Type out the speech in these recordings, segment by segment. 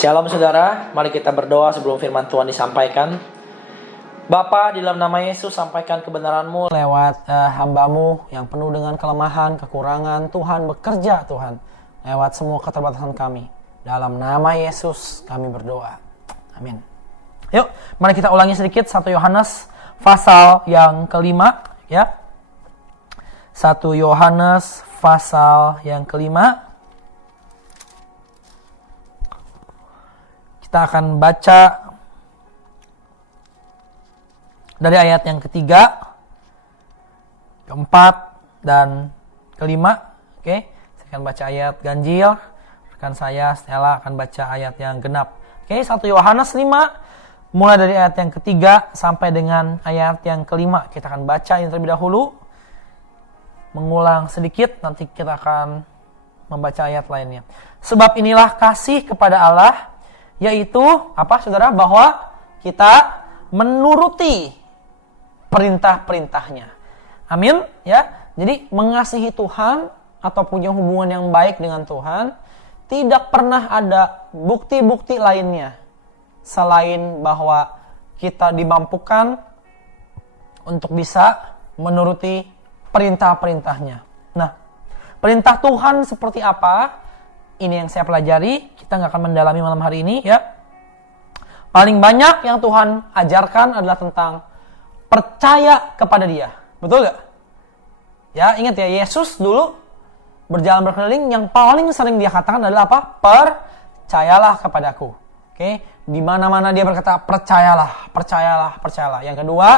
Shalom saudara, mari kita berdoa sebelum firman Tuhan disampaikan. Bapa, di dalam nama Yesus sampaikan kebenaran-Mu lewat hamba-Mu yang penuh dengan kelemahan, kekurangan. Tuhan bekerja Tuhan lewat semua keterbatasan kami. Dalam nama Yesus kami berdoa. Amin. Yuk, mari kita ulangi sedikit 1 Yohanes pasal yang kelima, ya. 1 Yohanes pasal yang kelima. Kita akan baca dari ayat yang ketiga, keempat, dan kelima. Oke, saya akan baca ayat ganjil. Rekan saya, Stella, akan baca ayat yang genap. Oke, 1 Yohanes 5, mulai dari ayat yang ketiga sampai dengan ayat yang kelima. Kita akan baca ini terlebih dahulu, mengulang sedikit, nanti kita akan membaca ayat lainnya. Sebab inilah kasih kepada Allah, yaitu apa saudara? Bahwa kita menuruti perintah-perintahnya. Amin, ya. Jadi mengasihi Tuhan atau punya hubungan yang baik dengan Tuhan, tidak pernah ada bukti-bukti lainnya selain bahwa kita dimampukan untuk bisa menuruti perintah-perintahnya. Nah, perintah Tuhan seperti apa? Ini yang saya pelajari, kita nggak akan mendalami malam hari ini, ya. Paling banyak yang Tuhan ajarkan adalah tentang percaya kepada Dia. Betul nggak? Ya, ingat ya, Yesus dulu berjalan berkeliling, yang paling sering Dia katakan adalah apa? Percayalah kepadaku. Oke, di mana-mana Dia berkata percayalah, percayalah, percayalah. Yang kedua,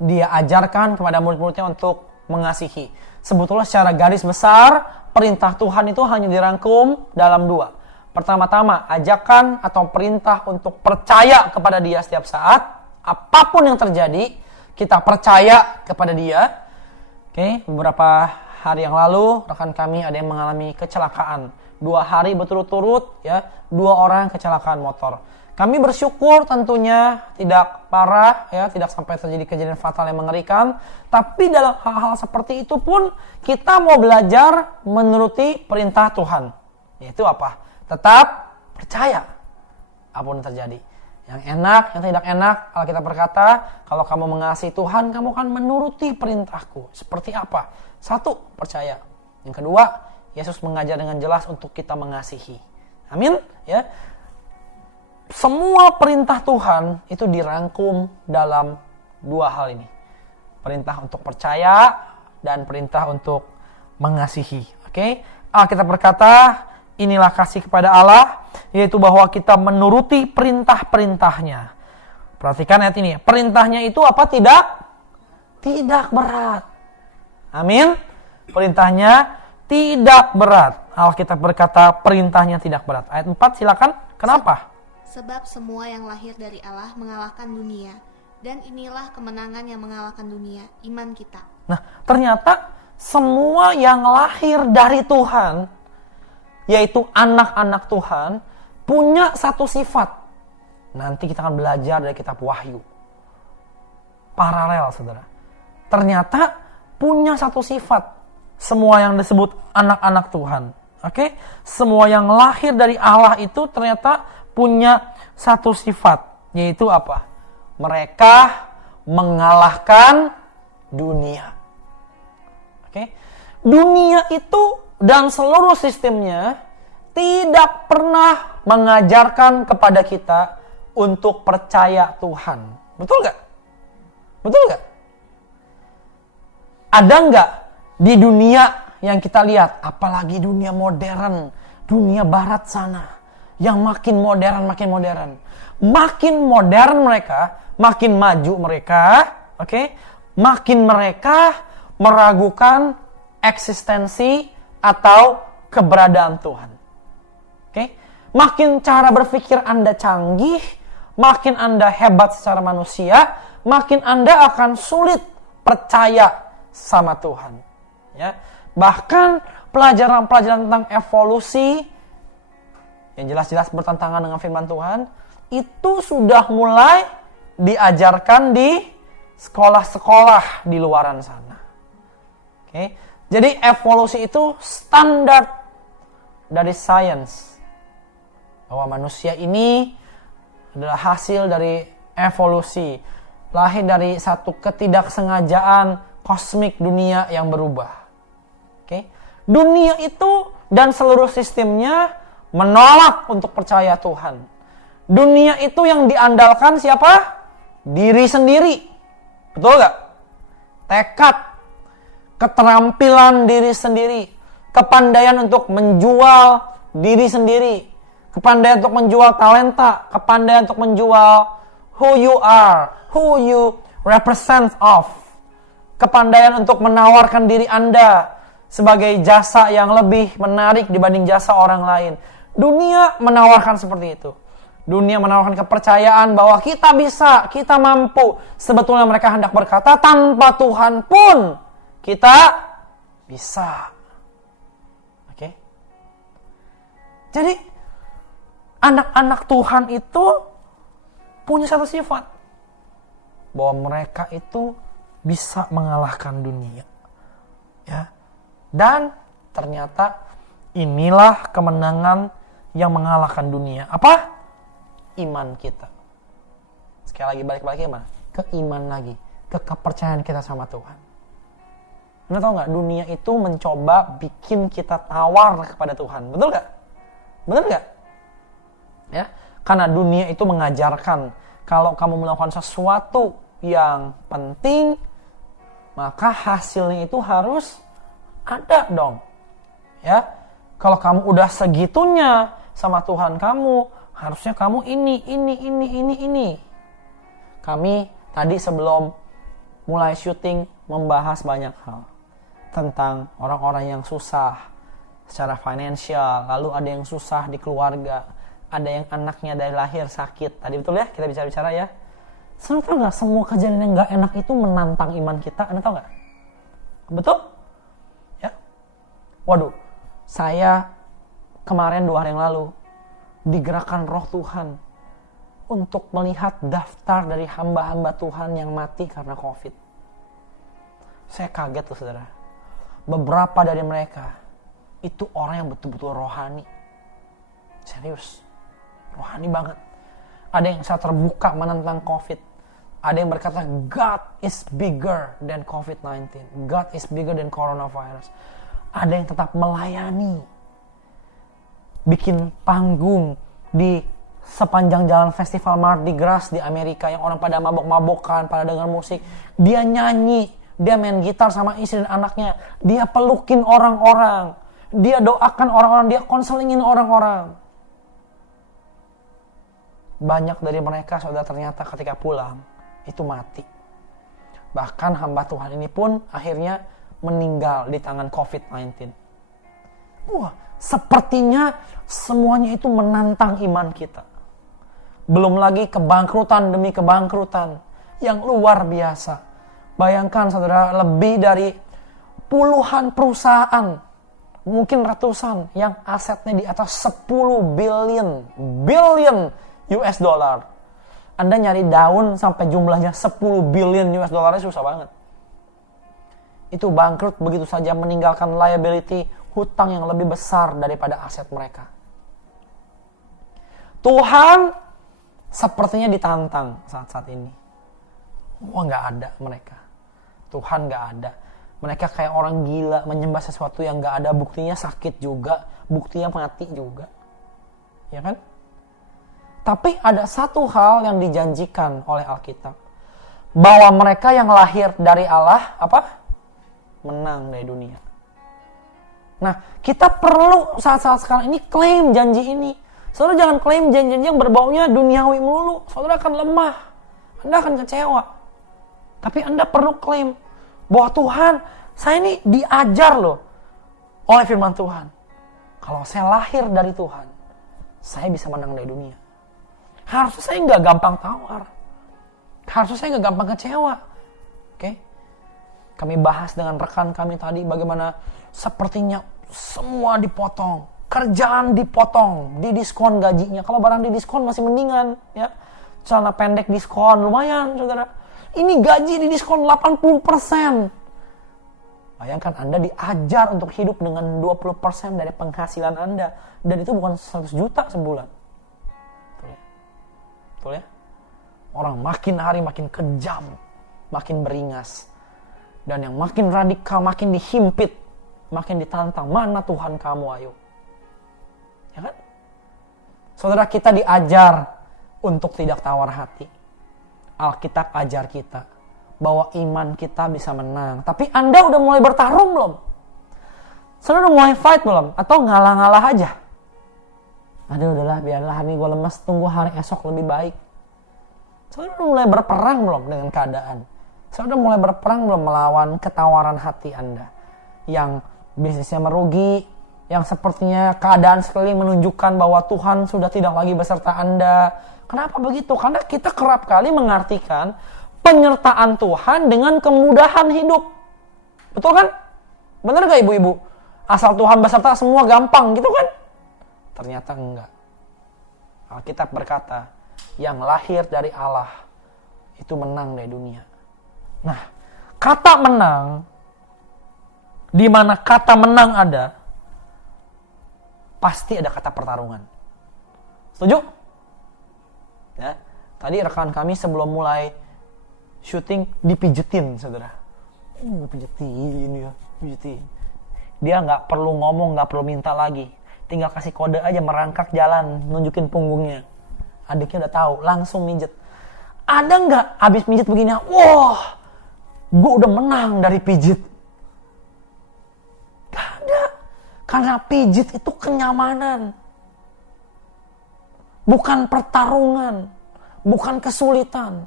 Dia ajarkan kepada murid-muridnya untuk mengasihi. Sebetulnya secara garis besar, perintah Tuhan itu hanya dirangkum dalam dua. Pertama-tama, ajakan atau perintah untuk percaya kepada Dia setiap saat. Apapun yang terjadi, kita percaya kepada Dia. Oke, beberapa hari yang lalu, rekan kami ada yang mengalami kecelakaan. 2 hari berturut-turut, ya, 2 orang kecelakaan motor. Kami bersyukur tentunya tidak parah, ya, tidak sampai terjadi kejadian fatal yang mengerikan. Tapi dalam hal-hal seperti itu pun kita mau belajar menuruti perintah Tuhan. Yaitu apa? Tetap percaya apapun yang terjadi. Yang enak, yang tidak enak, Alkitab berkata, kalau kamu mengasihi Tuhan, kamu akan menuruti perintahku. Seperti apa? 1, percaya. Yang kedua, Yesus mengajar dengan jelas untuk kita mengasihi. Amin, ya. Semua perintah Tuhan itu dirangkum dalam 2 hal ini. Perintah untuk percaya dan perintah untuk mengasihi. Oke? Alkitab berkata, inilah kasih kepada Allah, yaitu bahwa kita menuruti perintah-perintahnya. Perhatikan ayat ini. Perintahnya itu apa? Tidak berat. Amin. Perintahnya tidak berat. Alkitab berkata perintahnya tidak berat. Ayat 4 silakan. Kenapa? Sebab semua yang lahir dari Allah mengalahkan dunia, dan inilah kemenangan yang mengalahkan dunia, iman kita. Nah, ternyata semua yang lahir dari Tuhan, yaitu anak-anak Tuhan, punya satu sifat. Nanti kita akan belajar dari kitab Wahyu. Paralel, saudara. Ternyata punya satu sifat. Semua yang disebut anak-anak Tuhan. Oke? Semua yang lahir dari Allah itu ternyata punya satu sifat, yaitu apa? Mereka mengalahkan dunia. Oke? Dunia itu dan seluruh sistemnya tidak pernah mengajarkan kepada kita untuk percaya Tuhan. Betul nggak? Betul nggak? Ada nggak di dunia yang kita lihat, apalagi dunia modern, dunia barat sana, yang makin modern, makin modern mereka, makin maju mereka, oke? Makin mereka meragukan eksistensi atau keberadaan Tuhan. Oke? Makin cara berpikir Anda canggih, makin Anda hebat secara manusia, makin Anda akan sulit percaya sama Tuhan. Ya. Bahkan pelajaran-pelajaran tentang evolusi yang jelas-jelas bertentangan dengan firman Tuhan, itu sudah mulai diajarkan di sekolah-sekolah di luaran sana. Oke. Jadi evolusi itu standar dari sains. Bahwa manusia ini adalah hasil dari evolusi, lahir dari satu ketidaksengajaan kosmik dunia yang berubah. Oke? Dunia itu dan seluruh sistemnya menolak untuk percaya Tuhan. Dunia itu yang diandalkan siapa? Diri sendiri. Betul gak? Tekad, keterampilan diri sendiri, kepandaian untuk menjual diri sendiri, kepandaian untuk menjual talenta, kepandaian untuk menjual who you are, who you represent of, kepandaian untuk menawarkan diri Anda sebagai jasa yang lebih menarik dibanding jasa orang lain. Dunia menawarkan seperti itu. Dunia menawarkan kepercayaan bahwa kita bisa, kita mampu. Sebetulnya mereka hendak berkata, tanpa Tuhan pun kita bisa. Oke? Jadi, anak-anak Tuhan itu punya satu sifat. Bahwa mereka itu bisa mengalahkan dunia. Ya. Dan ternyata inilah kemenangan yang mengalahkan dunia. Apa? Iman kita. Sekali lagi balik-balik ke mana? Ke iman lagi. Ke kepercayaan kita sama Tuhan. Anda tahu nggak? Dunia itu mencoba bikin kita tawar kepada Tuhan. Betul nggak? Betul nggak? Ya, karena dunia itu mengajarkan kalau kamu melakukan sesuatu yang penting, maka hasilnya itu harus ada dong. Ya, kalau kamu udah segitunya sama Tuhan kamu, harusnya kamu ini. Kami tadi sebelum mulai syuting membahas banyak hal tentang orang-orang yang susah secara finansial, lalu ada yang susah di keluarga, ada yang anaknya dari lahir sakit. Tadi betul ya kita bicara ya. Anda tahu nggak semua kejadian yang nggak enak itu menantang iman kita? Anda tahu nggak? Betul? Ya. Waduh, saya kemarin 2 hari yang lalu digerakkan roh Tuhan untuk melihat daftar dari hamba-hamba Tuhan yang mati karena COVID. Saya kaget tuh saudara. Beberapa dari mereka itu orang yang betul-betul rohani. Serius. Rohani banget. Ada yang saya terbuka menentang COVID. Ada yang berkata God is bigger than COVID-19. God is bigger than coronavirus. Ada yang tetap melayani. Bikin panggung di sepanjang jalan festival Mardi Gras di Amerika yang orang pada mabok-mabokan, pada dengar musik. Dia nyanyi, dia main gitar sama istri dan anaknya. Dia pelukin orang-orang. Dia doakan orang-orang, dia konselingin orang-orang. Banyak dari mereka saudara ternyata ketika pulang itu mati. Bahkan hamba Tuhan ini pun akhirnya meninggal di tangan COVID-19. Wah, sepertinya semuanya itu menantang iman kita. Belum lagi kebangkrutan demi kebangkrutan yang luar biasa. Bayangkan saudara, lebih dari puluhan perusahaan, mungkin ratusan, yang asetnya di atas 10 billion US dollar. Anda nyari daun sampai jumlahnya 10 billion US dollarnya susah banget. Itu bangkrut begitu saja, meninggalkan liability, hutang yang lebih besar daripada aset mereka. Tuhan sepertinya ditantang saat-saat ini. Wah, gak ada mereka. Tuhan gak ada. Mereka kayak orang gila menyembah sesuatu yang gak ada. Buktinya sakit juga, buktinya mati juga. Ya kan? Tapi ada satu hal yang dijanjikan oleh Alkitab. Bahwa mereka yang lahir dari Allah, apa? Menang dari dunia. Nah, kita perlu saat-saat sekarang ini klaim janji ini. Saudara jangan klaim janji-janji yang berbaunya duniawi melulu. Saudara akan lemah. Anda akan kecewa. Tapi Anda perlu klaim bahwa Tuhan, saya ini diajar loh oleh firman Tuhan. Kalau saya lahir dari Tuhan, saya bisa menang dari dunia. Harusnya saya nggak gampang tawar. Harusnya saya nggak gampang kecewa. Oke? Kami bahas dengan rekan kami tadi bagaimana sepertinya semua dipotong, kerjaan dipotong, didiskon gajinya. Kalau barang didiskon masih mendingan, ya. Celana pendek diskon lumayan, saudara. Ini gaji didiskon 80%. Bayangkan Anda diajar untuk hidup dengan 20% dari penghasilan Anda, dan itu bukan 100 juta sebulan. Betul ya? Orang makin hari makin kejam, makin beringas. Dan yang makin radikal, makin dihimpit, makin ditantang. Mana Tuhan kamu, ayo? Ya kan? Saudara, kita diajar untuk tidak tawar hati. Alkitab ajar kita bahwa iman kita bisa menang. Tapi Anda udah mulai bertarung belum? Saudara udah mulai fight belum? Atau ngalah-ngalah aja? Aduh udahlah, biarlah nih gue lemas, tunggu hari esok lebih baik. Saudara udah mulai berperang belum dengan keadaan? Saudara udah mulai berperang belum melawan ketawaran hati Anda? Yang bisnisnya merugi, yang sepertinya keadaan sekeliling menunjukkan bahwa Tuhan sudah tidak lagi beserta Anda. Kenapa begitu? Karena kita kerap kali mengartikan penyertaan Tuhan dengan kemudahan hidup. Betul kan? Benar gak ibu-ibu? Asal Tuhan beserta semua gampang gitu kan? Ternyata enggak. Alkitab berkata, yang lahir dari Allah itu menang dari dunia. Nah, kata menang, di mana kata menang ada, pasti ada kata pertarungan. Setuju? Ya, tadi rekan kami sebelum mulai syuting dipijetin, saudara. Pijetin ya, pijetin. Dia nggak perlu ngomong, nggak perlu minta lagi. Tinggal kasih kode aja, merangkak jalan, nunjukin punggungnya. Adiknya udah tahu, langsung mijet. Ada nggak abis mijet begini, wah, gue udah menang dari pijit? Gak ada. Karena pijit itu kenyamanan. Bukan pertarungan. Bukan kesulitan.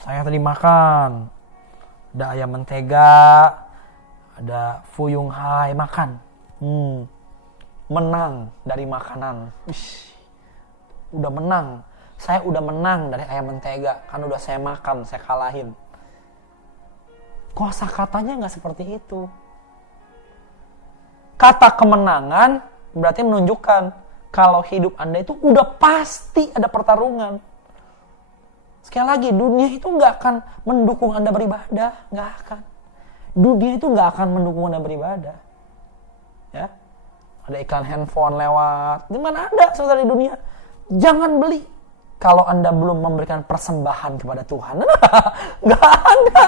Saya tadi makan. Ada ayam mentega. Ada fuyung hai, makan. Menang dari makanan. Udah menang. Saya udah menang dari ayam mentega. Kan udah saya makan, saya kalahin. Kosa katanya gak seperti itu. Kata kemenangan berarti menunjukkan kalau hidup Anda itu udah pasti ada pertarungan. Sekali lagi, dunia itu gak akan mendukung Anda beribadah. Gak akan. Dunia itu gak akan mendukung Anda beribadah. Ya, ada iklan handphone lewat. Di mana ada saudara di dunia? Jangan beli kalau Anda belum memberikan persembahan kepada Tuhan. Gak ada.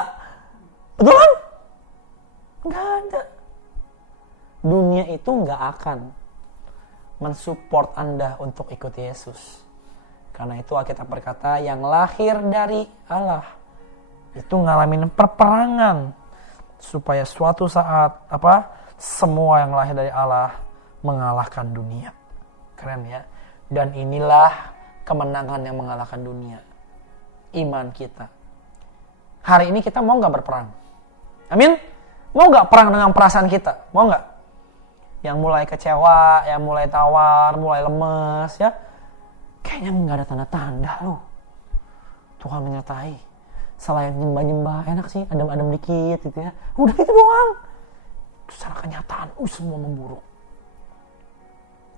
Betul kan? Gak ada. Dunia itu gak akan mensupport Anda untuk ikut Yesus. Karena itu Alkitab berkata yang lahir dari Allah itu ngalamin peperangan supaya suatu saat semua yang lahir dari Allah mengalahkan dunia. Keren ya. Dan inilah kemenangan yang mengalahkan dunia. Iman kita. Hari ini kita mau gak berperang? Amin? Mau gak perang dengan perasaan kita? Mau gak? Yang mulai kecewa, yang mulai tawar, mulai lemes ya. Kayaknya gak ada tanda-tanda loh. Tuhan menyertai. Selain nyembah-nyembah, enak sih, adem-adem dikit gitu ya. Udah itu doang. Secara kenyataan, semua memburuk.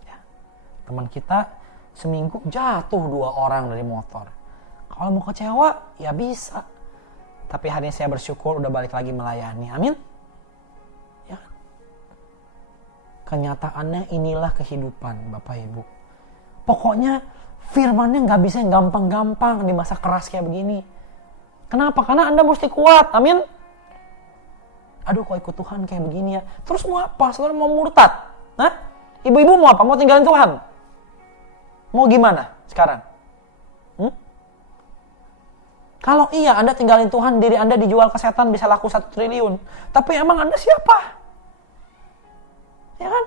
Ya. Teman kita seminggu jatuh 2 orang dari motor. Kalau mau kecewa, ya bisa. Tapi hari ini saya bersyukur udah balik lagi melayani. Amin. Ya. Kenyataannya inilah kehidupan Bapak Ibu. Pokoknya firmannya gak bisa gampang-gampang di masa keras kayak begini. Kenapa? Karena Anda mesti kuat. Amin. Aduh kok ikut Tuhan kayak begini ya. Terus mau apa? Saudara mau murtad? Hah? Ibu-ibu mau apa? Mau tinggalin Tuhan? Mau gimana sekarang? Kalau iya Anda tinggalin Tuhan, diri Anda dijual ke setan bisa laku 1 triliun. Tapi emang Anda siapa? Ya kan?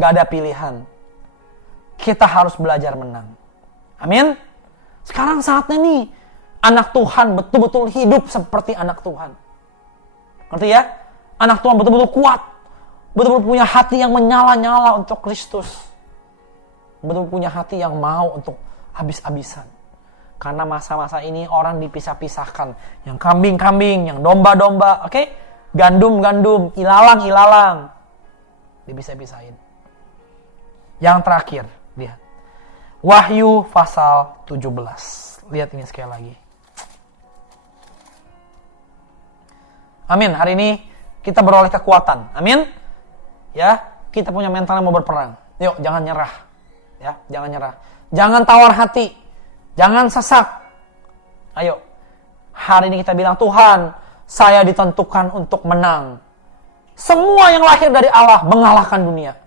Gak ada pilihan. Kita harus belajar menang. Amin. Sekarang saatnya nih. Anak Tuhan betul-betul hidup seperti anak Tuhan. Ngerti ya? Anak Tuhan betul-betul kuat. Betul-betul punya hati yang menyala-nyala untuk Kristus. Betul-betul punya hati yang mau untuk habis-habisan. Karena masa-masa ini orang dipisah-pisahkan. Yang kambing-kambing, yang domba-domba, oke? Gandum-gandum, ilalang-ilalang. Dipisah-pisahin. Yang terakhir, lihat. Wahyu pasal 17. Lihat ini sekali lagi. Amin. Hari ini kita beroleh kekuatan. Amin. Ya, kita punya mental yang mau berperang. Yuk, jangan nyerah. Ya, jangan nyerah. Jangan tawar hati. Jangan sesak. Ayo. Hari ini kita bilang, Tuhan, saya ditentukan untuk menang. Semua yang lahir dari Allah mengalahkan dunia.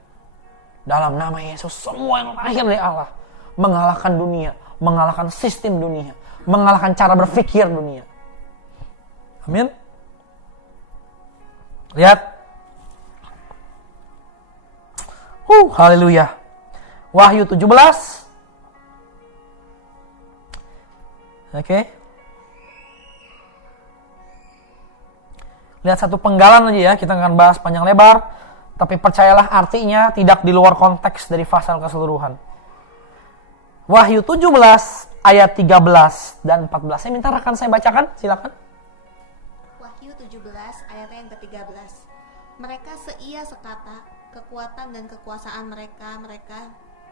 Dalam nama Yesus, semua yang lahir dari Allah mengalahkan dunia, mengalahkan sistem dunia, mengalahkan cara berpikir dunia. Amin. Lihat. Haleluya. Wahyu 17. Oke. Lihat satu penggalan aja ya, kita akan bahas panjang lebar. Tapi percayalah artinya tidak di luar konteks dari pasal keseluruhan. Wahyu 17 ayat 13 dan 14. Saya minta rekan saya bacakan, silakan. Wahyu 17 ayat yang ke-13. Mereka seia sekata, kekuatan dan kekuasaan mereka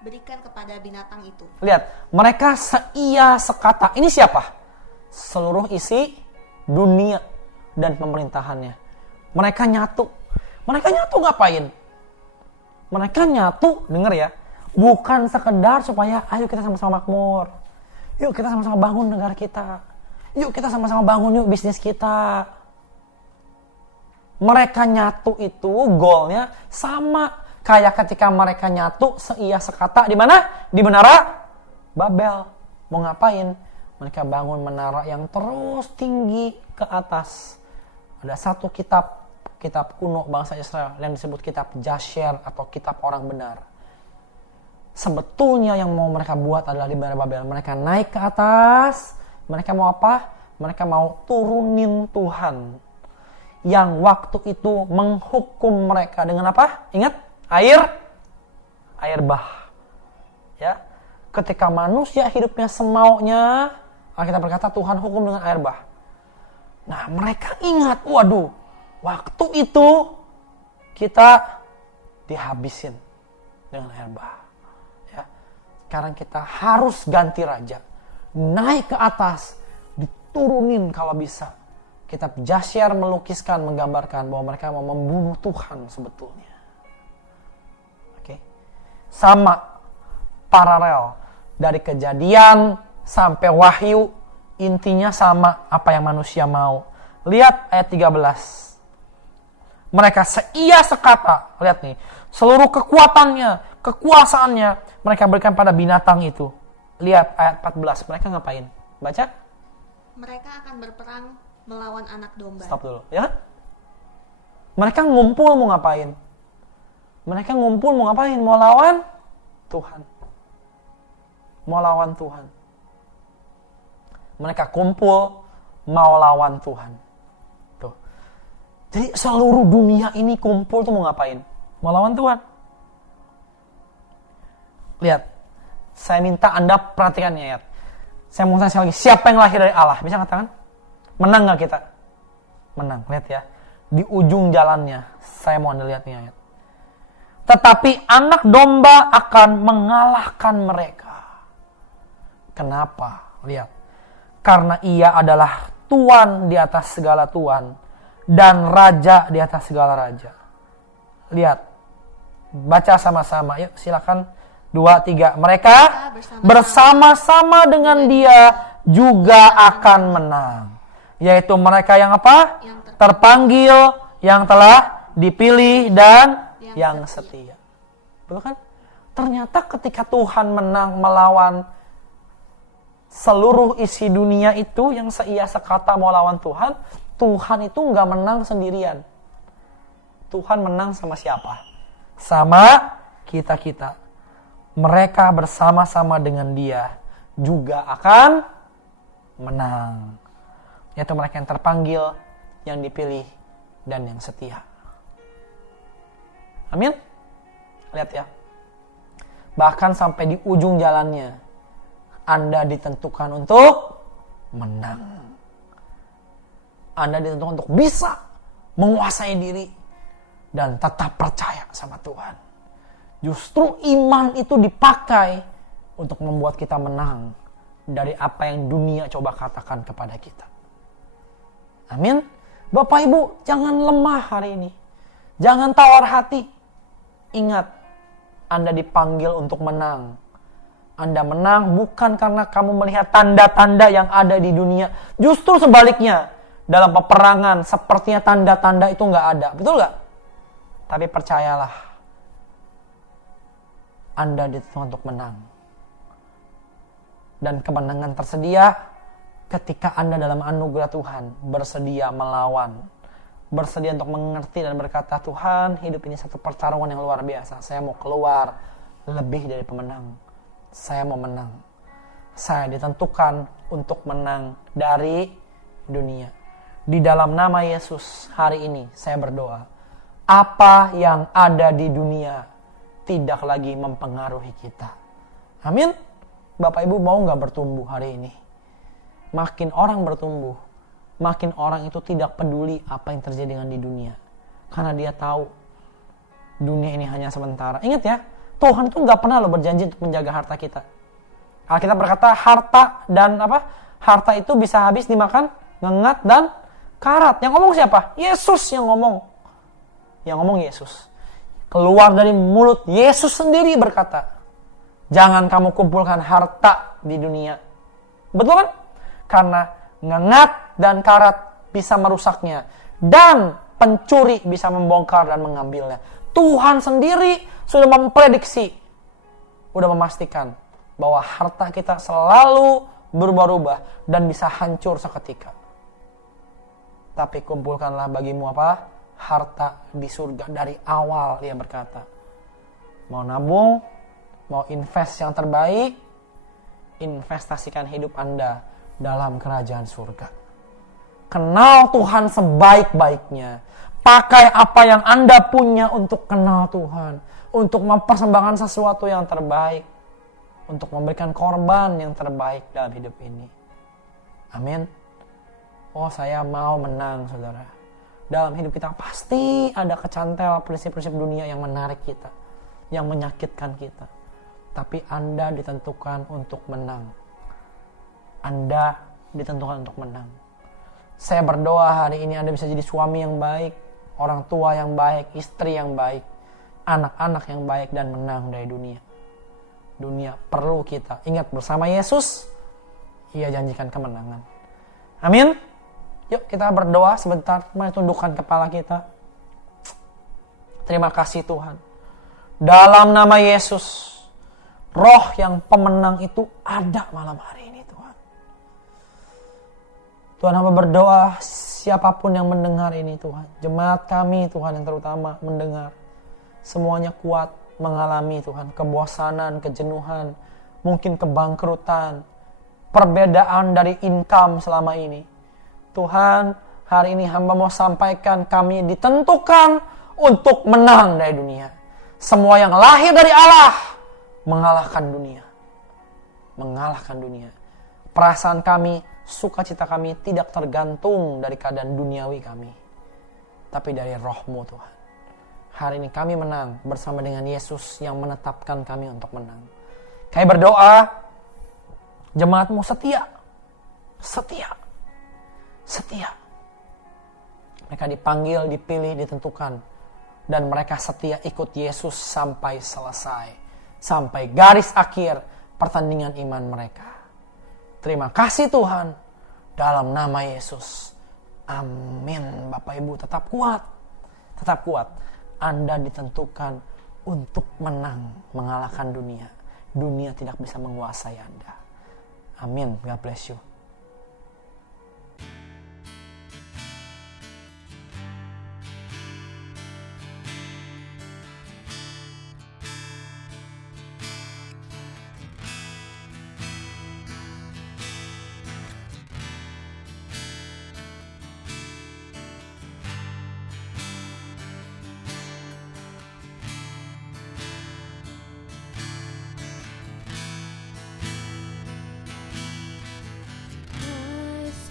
berikan kepada binatang itu. Lihat, mereka seia sekata. Ini siapa? Seluruh isi dunia dan pemerintahannya. Mereka nyatu. Mereka nyatu ngapain? Mereka nyatu, denger ya, bukan sekedar supaya ayo kita sama-sama makmur. Yuk kita sama-sama bangun negara kita. Yuk kita sama-sama bangun yuk bisnis kita. Mereka nyatu itu goalnya sama kayak ketika mereka nyatu seia sekata di mana? Di menara Babel. Mau ngapain? Mereka bangun menara yang terus tinggi ke atas. Ada satu kitab kuno bangsa Israel yang disebut kitab Jasher atau kitab orang benar. Sebetulnya yang mau mereka buat adalah di menara Babel. Mereka naik ke atas. Mereka mau apa? Mereka mau turunin Tuhan. Yang waktu itu menghukum mereka dengan apa? Ingat? Air bah. Ya. Ketika manusia hidupnya semaunya, Alkitab berkata Tuhan hukum dengan air bah. Nah, mereka ingat, waduh, waktu itu kita dihabisin dengan air bah. Ya. Sekarang kita harus ganti raja. Naik ke atas, diturunin kalau bisa. Kitab Jasher melukiskan, menggambarkan bahwa mereka mau membunuh Tuhan sebetulnya. Oke. Sama, paralel. Dari Kejadian sampai Wahyu, intinya sama apa yang manusia mau. Lihat ayat 13. Mereka seia sekata, lihat nih, seluruh kekuatannya, kekuasaannya, mereka berikan pada binatang itu. Lihat ayat 14, mereka ngapain? Baca. Mereka akan berperang melawan anak domba. Stop dulu, ya. Mereka ngumpul mau ngapain? Mereka ngumpul mau ngapain? Mau lawan Tuhan. Mau lawan Tuhan. Mereka kumpul mau lawan Tuhan. Tuh. Jadi seluruh dunia ini kumpul tuh mau ngapain? Mau lawan Tuhan. Lihat. Saya minta Anda perhatikan ya, ayat. Saya mau tanya sekali lagi, siapa yang lahir dari Allah? Bisa katakan? Menang gak kita? Menang, lihat ya. Di ujung jalannya, saya mau Anda lihat nih ayat. Tetapi anak domba akan mengalahkan mereka. Kenapa? Lihat. Karena ia adalah Tuan di atas segala Tuan dan Raja di atas segala Raja. Lihat. Baca sama-sama. Yuk silakan. 2, 3. Mereka bersama-sama dengan dia juga akan menang. Yaitu mereka yang apa? Terpanggil, yang telah dipilih, dan yang setia. Betul kan? Ternyata ketika Tuhan menang melawan seluruh isi dunia itu yang seia sekata mau lawan Tuhan, Tuhan itu nggak menang sendirian. Tuhan menang sama siapa? Sama kita-kita. Mereka bersama-sama dengan dia juga akan menang. Yaitu mereka yang terpanggil, yang dipilih, dan yang setia. Amin? Lihat ya. Bahkan sampai di ujung jalannya, Anda ditentukan untuk menang. Anda ditentukan untuk bisa menguasai diri dan tetap percaya sama Tuhan. Justru iman itu dipakai untuk membuat kita menang dari apa yang dunia coba katakan kepada kita. Amin. Bapak Ibu, jangan lemah hari ini. Jangan tawar hati. Ingat, Anda dipanggil untuk menang. Anda menang bukan karena kamu melihat tanda-tanda yang ada di dunia. Justru sebaliknya, dalam peperangan sepertinya tanda-tanda itu nggak ada. Betul nggak? Tapi percayalah, Anda dituntut untuk menang. Dan kemenangan tersedia ketika Anda dalam anugerah Tuhan bersedia melawan. Bersedia untuk mengerti dan berkata, Tuhan, hidup ini satu pertarungan yang luar biasa. Saya mau keluar lebih dari pemenang. Saya mau menang. Saya ditentukan untuk menang dari dunia. Di dalam nama Yesus hari ini saya berdoa. Apa yang ada di dunia tidak lagi mempengaruhi kita. Amin. Bapak Ibu mau gak bertumbuh hari ini? Makin orang bertumbuh, makin orang itu tidak peduli apa yang terjadi dengan di dunia. Karena dia tahu dunia ini hanya sementara. Ingat ya, Tuhan itu gak pernah berjanji untuk menjaga harta kita. Alkitab berkata harta itu bisa habis dimakan ngengat dan karat. Yang ngomong siapa? Yesus yang ngomong. Yang ngomong Yesus. Keluar dari mulut Yesus sendiri berkata, jangan kamu kumpulkan harta di dunia. Betul kan? Karena ngengat dan karat bisa merusaknya. Dan pencuri bisa membongkar dan mengambilnya. Tuhan sendiri sudah memprediksi, sudah memastikan bahwa harta kita selalu berubah-ubah dan bisa hancur seketika. Tapi kumpulkanlah bagimu apa? Harta di surga dari awal, dia berkata. Mau nabung, mau invest yang terbaik, investasikan hidup Anda dalam kerajaan surga. Kenal Tuhan sebaik-baiknya. Pakai apa yang Anda punya untuk kenal Tuhan. Untuk mempersembahkan sesuatu yang terbaik. Untuk memberikan korban yang terbaik dalam hidup ini. Amin. Oh, saya mau menang, saudara. Dalam hidup kita pasti ada kecantel prinsip-prinsip dunia yang menarik kita. Yang menyakitkan kita. Tapi Anda ditentukan untuk menang. Anda ditentukan untuk menang. Saya berdoa hari ini Anda bisa jadi suami yang baik, orang tua yang baik, istri yang baik, anak-anak yang baik, dan menang dari dunia. Dunia perlu kita. Ingat, bersama Yesus, Ia janjikan kemenangan. Amin. Yuk kita berdoa sebentar, mari tundukkan kepala kita. Terima kasih Tuhan. Dalam nama Yesus, Roh yang pemenang itu ada malam hari ini Tuhan. Tuhan, hamba berdoa siapapun yang mendengar ini Tuhan. Jemaat kami Tuhan yang terutama mendengar. Semuanya kuat mengalami Tuhan kebosanan, kejenuhan, mungkin kebangkrutan, perbedaan dari income selama ini. Tuhan, hari ini hamba mau sampaikan kami ditentukan untuk menang dari dunia. Semua yang lahir dari Allah mengalahkan dunia. Mengalahkan dunia. Perasaan kami, sukacita kami tidak tergantung dari keadaan duniawi kami. Tapi dari Roh-Mu Tuhan. Hari ini kami menang bersama dengan Yesus yang menetapkan kami untuk menang. Kami berdoa, jemaat-Mu setia. Setia. Setia. Mereka dipanggil, dipilih, ditentukan. Dan mereka setia ikut Yesus sampai selesai. Sampai garis akhir pertandingan iman mereka. Terima kasih Tuhan. Dalam nama Yesus. Amin. Bapak Ibu tetap kuat. Tetap kuat. Anda ditentukan untuk menang. Mengalahkan dunia. Dunia tidak bisa menguasai Anda. Amin. God bless you.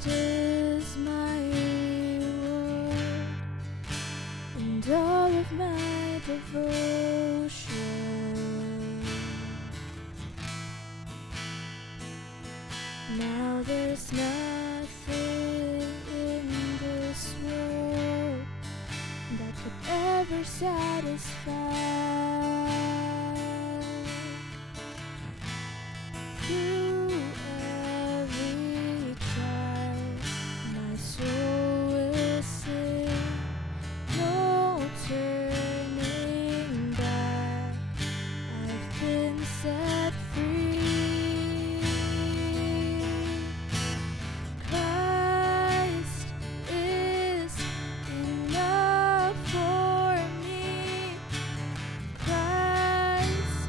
Is my reward and all of my devotion. Now there's nothing in this world that could ever satisfy. been set free. Christ is enough for me. Christ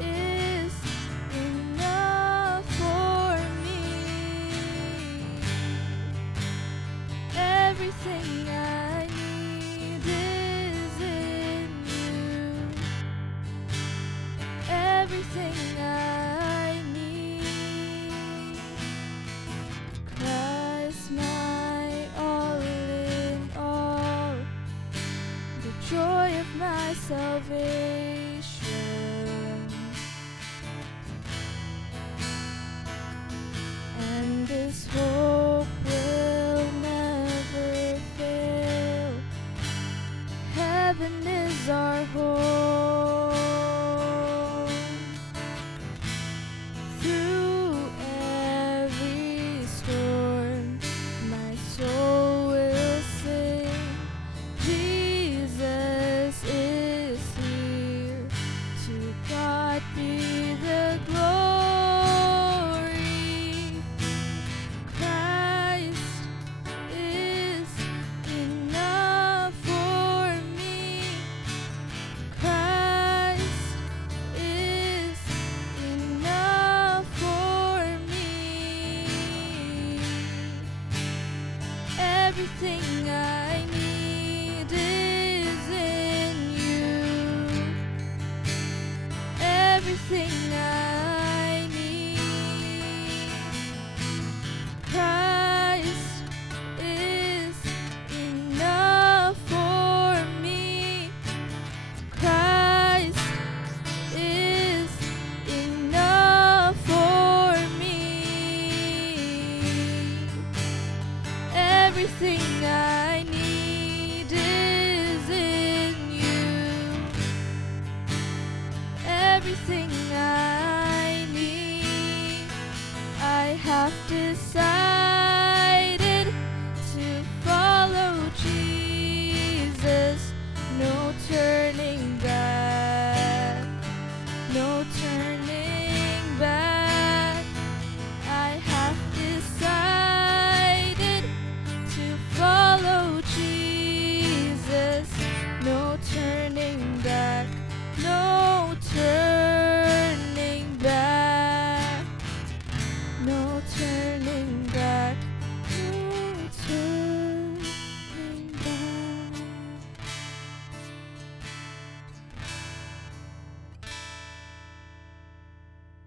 is enough for me. Everything I need is in you. Everything I need. Christ, my all in all, the joy of my salvation. And this hope will never fail. Heaven is our home. Through every storm, my soul will sing. Jesus is here. To God be the glory. Christ is enough for me. Christ is enough for me. Everything I need is in you. Everything I